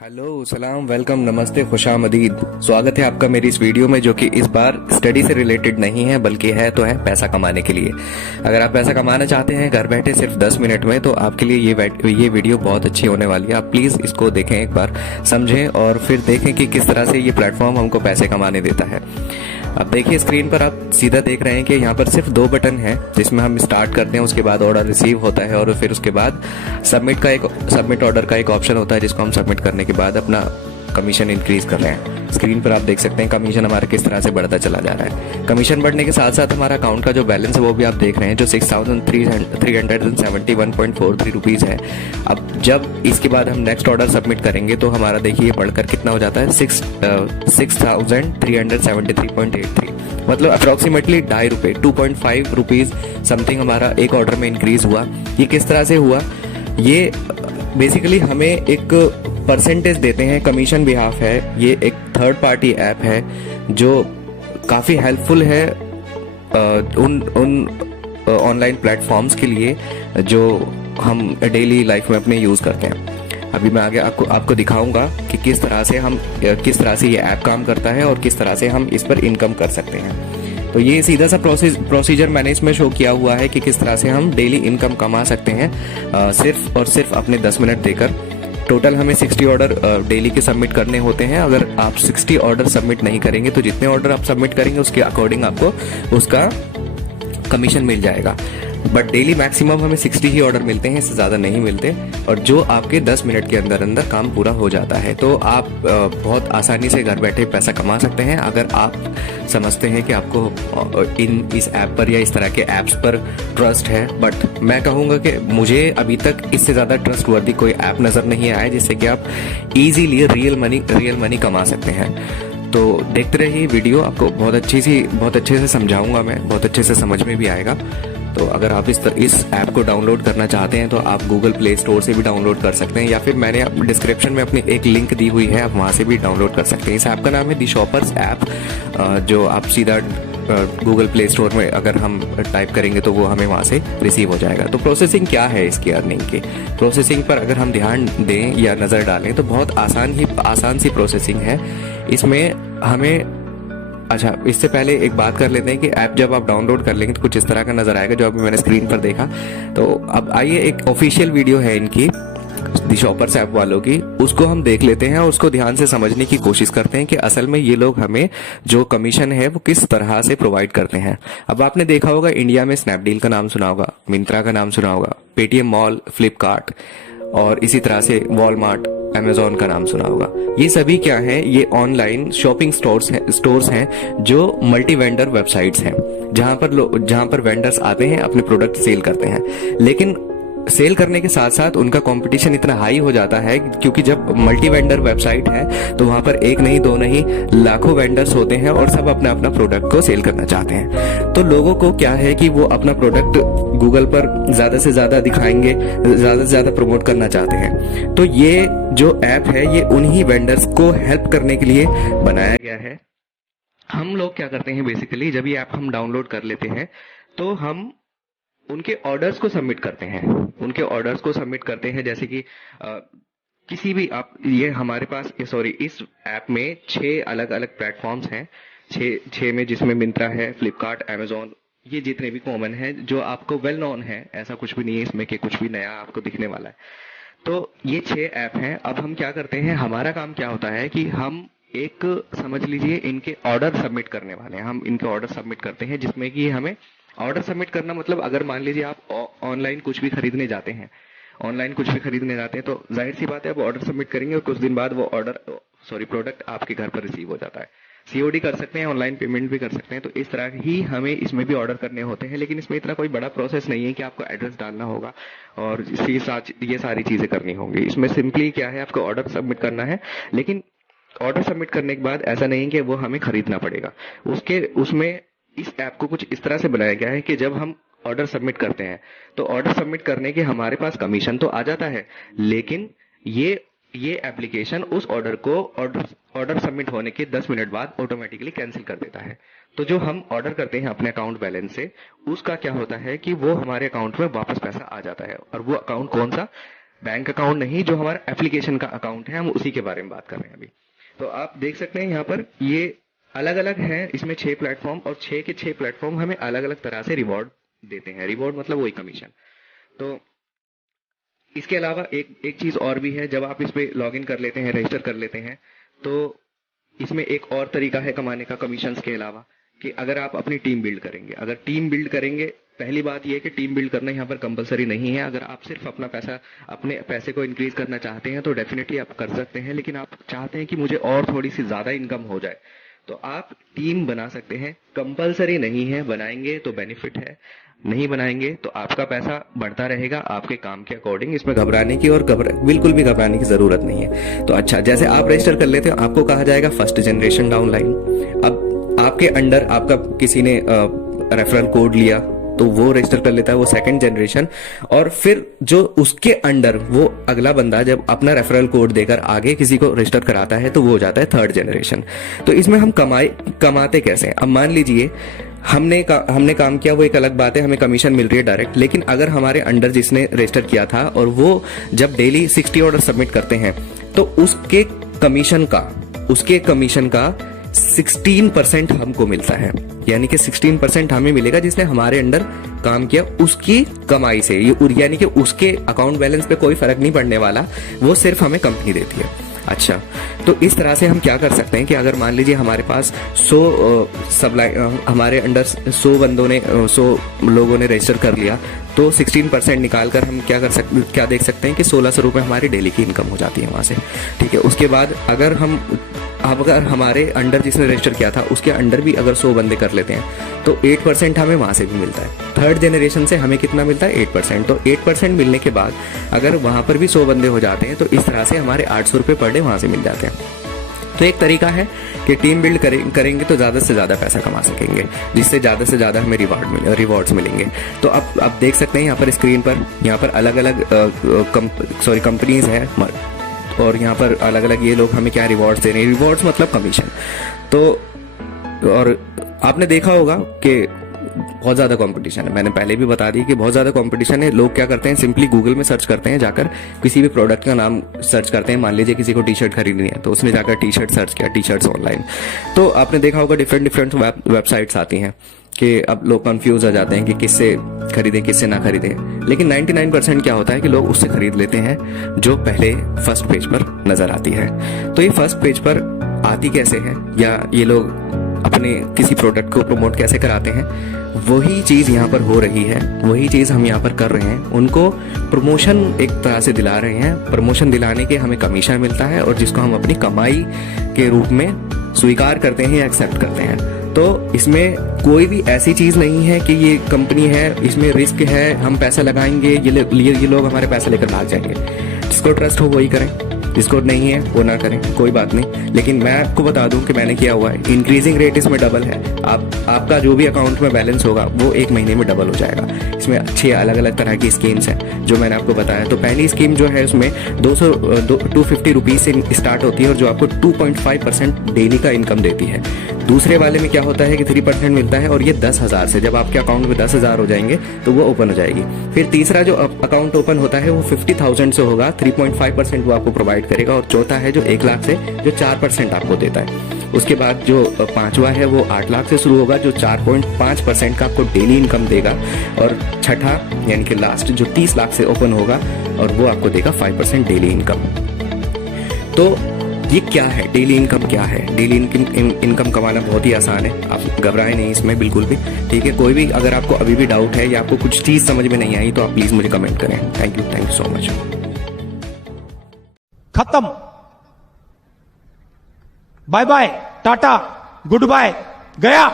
Hello सलाम welcome नमस्ते खुशामदीद। स्वागत है आपका मेरी इस वीडियो में, जो कि इस बार स्टडी से रिलेटेड नहीं है बल्कि है तो है पैसा कमाने के लिए। अगर आप पैसा कमाना चाहते हैं घर बैठे सिर्फ 10 मिनट में, तो आपके लिए ये वीडियो बहुत अच्छी होने वाली है। आप प्लीज़ इसको देखें, एक बार समझें और फिर देखें कि किस तरह से ये प्लेटफॉर्म हमको पैसे कमाने देता है। अब देखिए स्क्रीन पर आप सीधा देख रहे हैं कि यहाँ पर सिर्फ 2 बटन हैं जिसमें हम स्टार्ट करते हैं, उसके बाद ऑर्डर रिसीव होता है और फिर उसके बाद सबमिट ऑर्डर का एक ऑप्शन होता है जिसको हम सबमिट करने के बाद अपना कमीशन इंक्रीज कर रहे हैं। स्क्रीन पर आप देख सकते हैं कमीशन हमारा किस तरह से बढ़ता चला जा रहा है। कमीशन बढ़ने के साथ साथ हमारा अकाउंट का जो बैलेंस है वो भी आप देख रहे हैं, जो 6,371.43 रुपीज़ है। अब जब इसके बाद हम नेक्स्ट ऑर्डर सबमिट करेंगे तो हमारा देखिए बढ़कर कितना हो जाता है, 6,373.83, मतलब अप्रॉक्सीमेटली ₹2.5 2.5 रुपीज़ समथिंग हमारा एक ऑर्डर में इंक्रीज हुआ। ये किस तरह से हुआ? ये बेसिकली हमें एक परसेंटेज देते हैं, कमीशन बिहाफ है। ये एक थर्ड पार्टी ऐप है जो काफ़ी हेल्पफुल है उन ऑनलाइन प्लेटफॉर्म्स के लिए जो हम डेली लाइफ में अपने यूज़ करते हैं। अभी मैं आगे आपको दिखाऊंगा कि किस तरह से ये ऐप काम करता है और किस तरह से हम इस पर इनकम कर सकते हैं। तो ये सीधा सा प्रोसीजर मैंने इसमें शो किया हुआ है कि किस तरह से हम डेली इनकम कमा सकते हैं सिर्फ और सिर्फ अपने 10 मिनट देकर। टोटल हमें 60 ऑर्डर डेली के सबमिट करने होते हैं। अगर आप 60 ऑर्डर सबमिट नहीं करेंगे तो जितने ऑर्डर आप सबमिट करेंगे उसके अकॉर्डिंग आपको उसका कमीशन मिल जाएगा। बट डेली मैक्सिमम हमें 60 ही ऑर्डर मिलते हैं, इससे ज़्यादा नहीं मिलते, और जो आपके 10 मिनट के अंदर अंदर काम पूरा हो जाता है। तो आप बहुत आसानी से घर बैठे पैसा कमा सकते हैं अगर आप समझते हैं कि आपको इस ऐप पर या इस तरह के ऐप्स पर ट्रस्ट है। बट मैं कहूँगा कि मुझे अभी तक इससे ज़्यादा ट्रस्टवर्दी कोई ऐप नज़र नहीं आया जिससे कि आप इजीली रियल मनी कमा सकते हैं। तो देखते रहिए वीडियो, आपको बहुत अच्छे से समझाऊंगा मैं, बहुत अच्छे से समझ में भी आएगा। तो अगर आप इस ऐप को डाउनलोड करना चाहते हैं तो आप गूगल प्ले स्टोर से भी डाउनलोड कर सकते हैं, या फिर मैंने डिस्क्रिप्शन में अपनी एक लिंक दी हुई है, आप वहाँ से भी डाउनलोड कर सकते हैं। इस ऐप का नाम है दी शॉपर्स ऐप, जो आप सीधा गूगल प्ले स्टोर में अगर हम टाइप करेंगे तो वो हमें वहाँ से रिसीव हो जाएगा। तो प्रोसेसिंग क्या है इसकी अर्निंग की? प्रोसेसिंग पर अगर हम ध्यान दें या नज़र डालें तो बहुत आसान सी प्रोसेसिंग है। इसमें हमें अच्छा, इससे पहले एक बात कर लेते हैं कि ऐप जब आप डाउनलोड कर लेंगे तो कुछ इस तरह का नज़र आएगा जो अभी मैंने स्क्रीन पर देखा। तो अब आइए, एक ऑफिशियल वीडियो है इनकी दी शॉपर्स ऐप वालों की, उसको हम देख लेते हैं और उसको ध्यान से समझने की कोशिश करते हैं कि असल में ये लोग हमें जो कमीशन है वो किस तरह से प्रोवाइड करते हैं। अब आपने देखा होगा इंडिया में स्नैपडील का नाम सुना होगा, मिंत्रा का नाम सुना होगा, पेटीएम मॉल, फ्लिपकार्ट और इसी तरह से वॉलमार्ट, अमेजोन का नाम सुना होगा। ये सभी क्या है? ये ऑनलाइन शॉपिंग स्टोर्स हैं जो मल्टी वेंडर वेबसाइट्स हैं, जहां पर वेंडर्स आते हैं, अपने प्रोडक्ट सेल करते हैं। लेकिन सेल करने के साथ साथ उनका कंपटीशन इतना हाई हो जाता है क्योंकि जब मल्टी वेंडर वेबसाइट है तो वहां पर एक नहीं दो नहीं लाखों वेंडर्स होते हैं और सब अपना अपना प्रोडक्ट को सेल करना चाहते हैं। तो लोगों को क्या है कि वो अपना प्रोडक्ट गूगल पर ज्यादा से ज्यादा दिखाएंगे, ज्यादा से ज्यादा प्रमोट करना चाहते हैं। तो ये जो ऐप है ये उन्हीं वेंडर्स को हेल्प करने के लिए बनाया गया है। हम लोग क्या करते हैं बेसिकली, जब ये ऐप हम डाउनलोड कर लेते हैं तो हम उनके ऑर्डर्स को सबमिट करते हैं। जैसे कि किसी भी आप, ये हमारे पास इस ऐप में 6 अलग अलग प्लेटफॉर्म्स हैं, 6 में, जिसमें मिंत्रा है, फ्लिपकार्ट, अमेजोन, ये जितने भी कॉमन है जो आपको वेल नोन है, ऐसा कुछ भी नहीं है इसमें कि कुछ भी नया आपको दिखने वाला है। तो ये 6 ऐप हैं। अब हम क्या करते हैं, हमारा काम क्या होता है कि हम एक, समझ लीजिए, इनके ऑर्डर सबमिट करने वाले हैं। हम इनके ऑर्डर सबमिट करते हैं जिसमें कि हमें ऑर्डर सबमिट करना मतलब, अगर मान लीजिए आप ऑनलाइन कुछ भी खरीदने जाते हैं तो जाहिर सी बात है आप ऑर्डर सबमिट करेंगे और कुछ दिन बाद वो प्रोडक्ट आपके घर पर रिसीव हो जाता है। सीओडी कर सकते हैं, ऑनलाइन पेमेंट भी कर सकते हैं। तो इस तरह ही हमें इसमें भी ऑर्डर करने होते हैं, लेकिन इसमें इतना कोई बड़ा प्रोसेस नहीं है कि आपको एड्रेस डालना होगा और ये सारी चीजें करनी होंगी। इसमें सिंपली क्या है, आपको ऑर्डर सबमिट करना है, लेकिन ऑर्डर सबमिट करने के बाद ऐसा नहीं कि वो हमें खरीदना पड़ेगा। उसमें इस ऐप को कुछ इस तरह से बनाया गया है कि जब हम ऑर्डर सबमिट करते हैं तो ऑर्डर सबमिट करने के हमारे पास कमीशन तो आ जाता है, लेकिन ये एप्लीकेशन उस ऑर्डर सबमिट होने के 10 मिनट बाद ऑटोमेटिकली कैंसिल कर देता है। तो जो हम ऑर्डर करते हैं अपने अकाउंट बैलेंस से, उसका क्या होता है कि वो हमारे अकाउंट में वापस पैसा आ जाता है। और वो अकाउंट कौन सा? बैंक अकाउंट नहीं, जो हमारा एप्लीकेशन का अकाउंट है, हम उसी के बारे में बात कर रहे हैं अभी। तो आप देख सकते हैं यहाँ पर ये अलग अलग हैं, इसमें 6 प्लेटफॉर्म, और 6 के 6 प्लेटफॉर्म हमें अलग अलग तरह से रिवॉर्ड देते हैं। रिवॉर्ड मतलब वही कमीशन। तो इसके अलावा एक चीज और भी है, जब आप इस पे लॉग इन कर लेते हैं, रजिस्टर कर लेते हैं, तो इसमें एक और तरीका है कमाने का कमीशन के अलावा, कि अगर आप अपनी टीम बिल्ड करेंगे। अगर टीम बिल्ड करेंगे, पहली बात यह है कि टीम बिल्ड करना यहाँ पर कंपलसरी नहीं है। अगर आप सिर्फ अपने पैसे को इंक्रीज करना चाहते हैं तो डेफिनेटली आप कर सकते हैं, लेकिन आप चाहते हैं कि मुझे और थोड़ी सी ज्यादा इनकम हो जाए, तो आप टीम बना सकते हैं। कंपलसरी नहीं है, बनाएंगे तो बेनिफिट है, नहीं बनाएंगे तो आपका पैसा बढ़ता रहेगा आपके काम के अकॉर्डिंग। इसमें घबराने की और बिल्कुल भी घबराने की जरूरत नहीं है। तो अच्छा, जैसे आप रजिस्टर कर लेते हो, आपको कहा जाएगा फर्स्ट जनरेशन डाउनलाइन। अब आपके अंडर आपका किसी ने रेफरल कोड लिया तो वो रजिस्टर कर लेता है, वो सेकंड जनरेशन। और फिर जो उसके अंडर वो अगला बंदा जब अपना रेफरल कोड देकर आगे किसी को रजिस्टर कराता है तो वो हो जाता है थर्ड जनरेशन। तो इसमें हम कमाते कैसे हैं? अब मान लीजिए हमने काम किया, वो एक अलग बात है, हमें कमीशन मिल रही है डायरेक्ट। लेकिन अगर हमारे अंडर जिसने रजिस्टर किया था और वो जब डेली 60 ऑर्डर सबमिट करते हैं तो उसके कमीशन का 16% हमको मिलता है। यानी कि 16% हमें मिलेगा जिसने हमारे अंडर काम किया उसकी कमाई से। यानी कि उसके अकाउंट बैलेंस पे कोई फर्क नहीं पड़ने वाला, वो सिर्फ हमें कंपनी देती है। अच्छा, तो इस तरह से हम क्या कर सकते हैं कि अगर मान लीजिए हमारे पास 100 हमारे अंडर 100 बंदों ने 100 लोगों ने रजिस्टर कर लिया, तो 16% निकाल कर हम क्या देख सकते हैं कि 1600 रुपये हमारी डेली की इनकम हो जाती है वहाँ से। ठीक है, उसके बाद अगर हमारे अंडर जिसने रजिस्टर किया था उसके अंडर भी अगर 100 बंदे कर लेते हैं तो 8% हमें वहाँ से भी मिलता है। थर्ड जनरेशन से हमें कितना मिलता है? 8%। तो 8% मिलने के बाद अगर वहाँ पर भी 100 बंदे हो जाते हैं तो इस तरह से हमारे 800 रुपये पर डे वहाँ से मिल जाते हैं। तो एक तरीका है कि टीम बिल्ड करेंगे तो ज़्यादा से ज़्यादा पैसा कमा सकेंगे, जिससे ज़्यादा से ज़्यादा हमें रिवॉर्ड्स मिलेंगे। तो अब आप देख सकते हैं यहाँ पर स्क्रीन पर, यहाँ पर अलग अलग कंपनीज हैं और यहाँ पर अलग अलग ये लोग हमें क्या रिवॉर्ड्स दे रहे हैं। रिवॉर्ड्स मतलब कमीशन। तो और आपने देखा होगा कि बहुत ज़्यादा कंपटीशन है। मैंने पहले भी बता दी कि बहुत ज़्यादा कंपटीशन है। लोग क्या करते हैं, सिंपली गूगल में सर्च करते हैं, जाकर किसी भी प्रोडक्ट का नाम सर्च करते हैं। मान लीजिए किसी को टी शर्ट खरीदनी है तो उसने जाकर टी शर्ट सर्च किया, टी शर्ट्स ऑनलाइन। तो आपने देखा होगा डिफरेंट वेबसाइट्स आती हैं कि अब लोग कंफ्यूज हो जाते हैं कि किससे खरीदें किससे ना खरीदें। लेकिन 99% क्या होता है कि लोग उससे खरीद लेते हैं जो पहले फर्स्ट पेज पर नजर आती है। तो ये फर्स्ट पेज पर आती कैसे है, या ये लोग अपने किसी प्रोडक्ट को प्रमोट कैसे कराते हैं, वही चीज यहाँ पर हो रही है, वही चीज हम यहाँ पर कर रहे हैं। उनको प्रमोशन एक तरह से दिला रहे हैं। प्रमोशन दिलाने के हमें कमीशन मिलता है और जिसको हम अपनी कमाई के रूप में स्वीकार करते हैं या एक्सेप्ट करते हैं। तो इसमें कोई भी ऐसी चीज नहीं है कि ये कंपनी है, इसमें रिस्क है, हम पैसा लगाएंगे ये लोग हमारे पैसे लेकर भाग जाएंगे। जिसको ट्रस्ट हो वही करें, जिसको नहीं है वो ना करें, कोई बात नहीं। लेकिन मैं आपको बता दूं कि मैंने किया हुआ है, इंक्रीजिंग रेट इसमें डबल है। आपका जो भी अकाउंट में बैलेंस होगा वो 1 महीने में डबल हो जाएगा। इसमें अच्छी अलग अलग तरह की स्कीम्स हैं जो मैंने आपको बताया। तो पहली स्कीम जो है उसमें 250 रुपीज से स्टार्ट होती है और जो आपको 2.5% डेली का इनकम देती है। दूसरे वाले में क्या होता है कि 3% मिलता है और ये 10,000 से, जब आपके अकाउंट में 10,000 हो जाएंगे तो वो ओपन हो जाएगी। फिर तीसरा जो अकाउंट ओपन होता है वो 50,000 से होगा, 3.5% वो आपको प्रोवाइड करेगा। और चौथा है जो 1 लाख से, जो 4% आपको देता है। उसके बाद जो पांचवा है वो 8 लाख से शुरू होगा, जो 4.5% का आपको डेली इनकम देगा। और छठा यानी कि लास्ट जो 30 लाख से ओपन होगा और वो आपको देगा 5% डेली इनकम। तो ये क्या है, डेली इनकम क्या है? डेली इनकम कमाना बहुत ही आसान है, आप घबराएं नहीं इसमें बिल्कुल भी। ठीक है, कोई भी अगर आपको अभी भी डाउट है या आपको कुछ चीज समझ में नहीं आई तो आप प्लीज मुझे कमेंट करें। Thank you so much. खत्म, bye bye, tata, good bye, गया।